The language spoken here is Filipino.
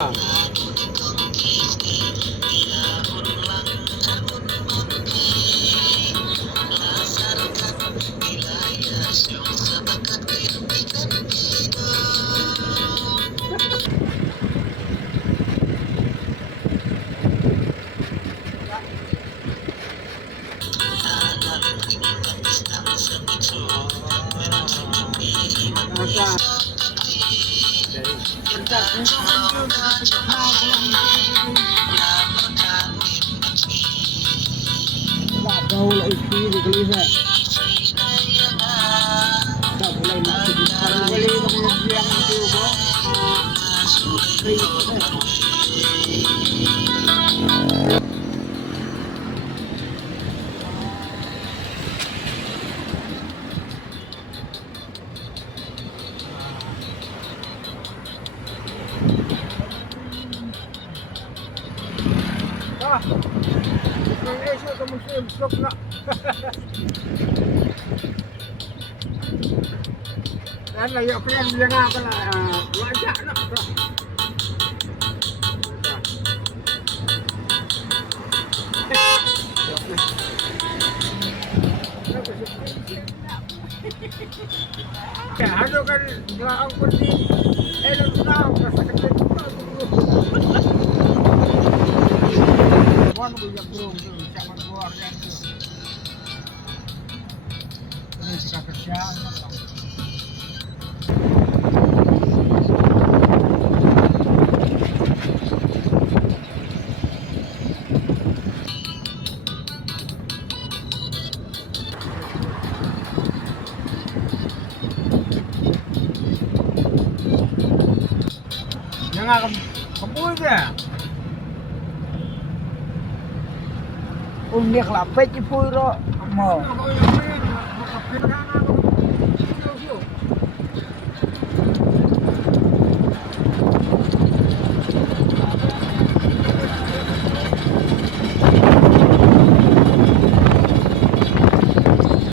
Đâu lại khi thì cái gì vậy? Đâu có lại mà cái gì mà riêng tiêu bố. Đây Indonesia ke Muslim blok nak. Dan lah yang kalian jangan kalau wajak nak. Ya, ada kan orang pergi elok tahu rasa kecil. Wan buyak burung tu, sama keluar yang tu. Ini sudah kerja. Jangan kembul dia. Dia kelapet je pun, Rok. Mau.